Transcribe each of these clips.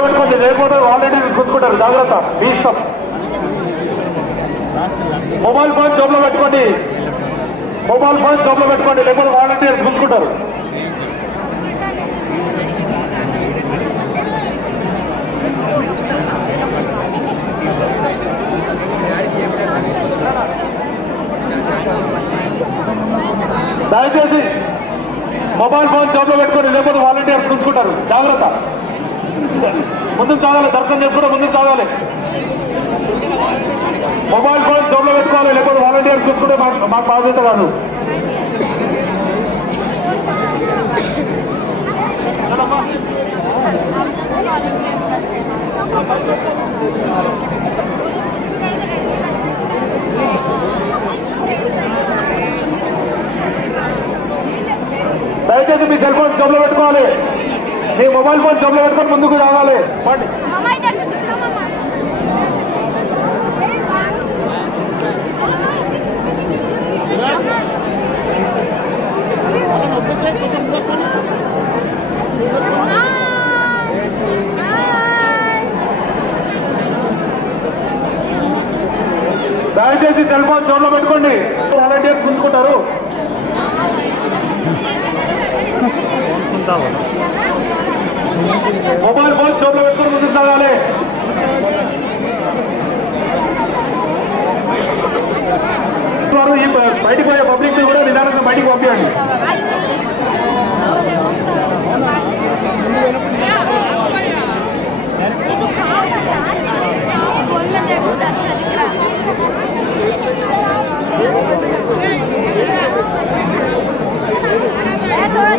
పెట్టుకోండి. లేకపోతే ఆల్రెడీ చూసుకుంటారు. జాగ్రత్త. మీ ఇష్టం. మొబైల్ ఫోన్ జోబులో పెట్టుకోండి. మొబైల్ ఫోన్ జోబులో పెట్టుకోండి. లేకపోతే వాలంటీర్ చూసుకుంటారు. దయచేసి మొబైల్ ఫోన్ జోబులో పెట్టుకోండి. లేకపోతే వాలంటీర్స్ చూసుకుంటారు. జాగ్రత్త. ముందుకు సాగాలి దర్శనం చేసుకుంటే ముందుకు సాగాలి. మొబైల్ ఫోన్ జోబులో పెట్టుకోవాలి లేకపోతే వాలంటీర్స్ చూసుకుంటే మాకు బాధ్యత కాదు దయచేసి మీ సెల్ ఫోన్ జోబులో పెట్టుకోవాలి. నీ మొబైల్ ఫోన్ జోబులో పెట్టుకొని ముందుకు రావాలి. పండి. దయచేసి సెల్ ఫోన్ జోన్లో పెట్టుకోండి. వాలంటీర్ చూసుకుంటారు మొబైల్ ఫోన్ జోబులో పెట్టుకుని ముందుకు సాగాలి వారు ఈ బయటికి పోయే పబ్లిక్ కూడా నిదానంగా బయటికి పంపించండి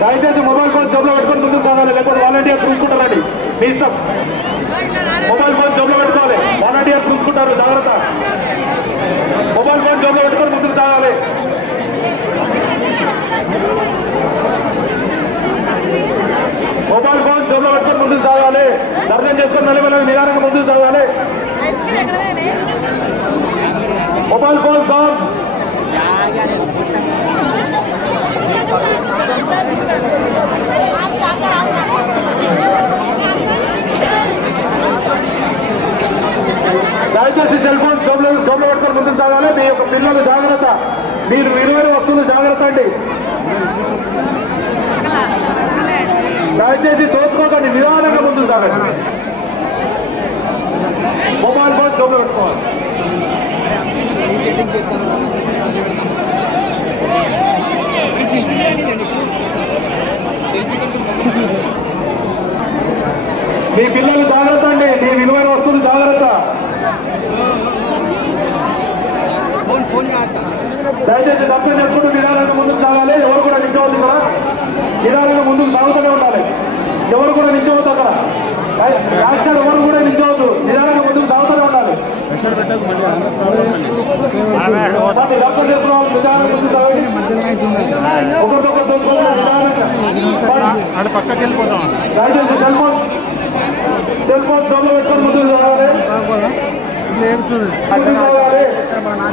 దయచేసి మొబైల్ ఫోన్ జోబులో పెట్టుకొని ముందుకు సాగాలి లేకపోతే వాలంటీర్స్ చూసుకుంటారండి మీ ఇష్టం. మొబైల్ ఫోన్ జోబులో పెట్టుకోవాలి. వాలంటీర్స్ చూసుకుంటారు జాగ్రత్త. మొబైల్ ఫోన్ జోబులో పెట్టుకొని ముందుకు సాగాలి. మొబైల్ ఫోన్ జోబులో పెట్టుకొని ముందుకు సాగాలి. దర్శనం చేసుకుని నిలబడి నిదానంగా ముందుకు సాగాలి. మొబైల్ ఫోన్ సాంగ్ దయచేసి సెల్ ఫోన్ జోబులో జోబులో పెట్టుకొని ముందుకు సాగాలి. మీ యొక్క పిల్లలు జాగ్రత్త. మీరు విలువైన వస్తువులు జాగ్రత్త అండి. దయచేసి తోచుకోకండి నిదానంగా ముందుకు సాగండి. మొబైల్ ఫోన్ జోబులో పెట్టుకోవాలి. మీ పిల్లలు జాగ్రత్త అండి మీ విలువైన వస్తువులు జాగ్రత్త ఫోన్ ఫోన్ చేస్తా దర్శనం చేసుకుంటూ నిదానంగా ముందుకు సాగాలి. ఎవరు కూడా నిల్చవద్దు ఇక్కడ నిదానంగా ముందుకు సాగుతూనే ఉండాలి. ఎవరు కూడా నిల్చవద్దు అక్కడ రాష్ట్రాలు ఎవరు కూడా నిల్చవద్దు నిదానంగా ముందుకు సాగుతూనే ఉండాలి. చేసుకున్న ఒకరికొకరు దయచేసి సెల్ ఫోన్. సెల్ ఫోన్ దొంగలు పెట్టుకొని ముందుకు సాగాలి. వస్తుంది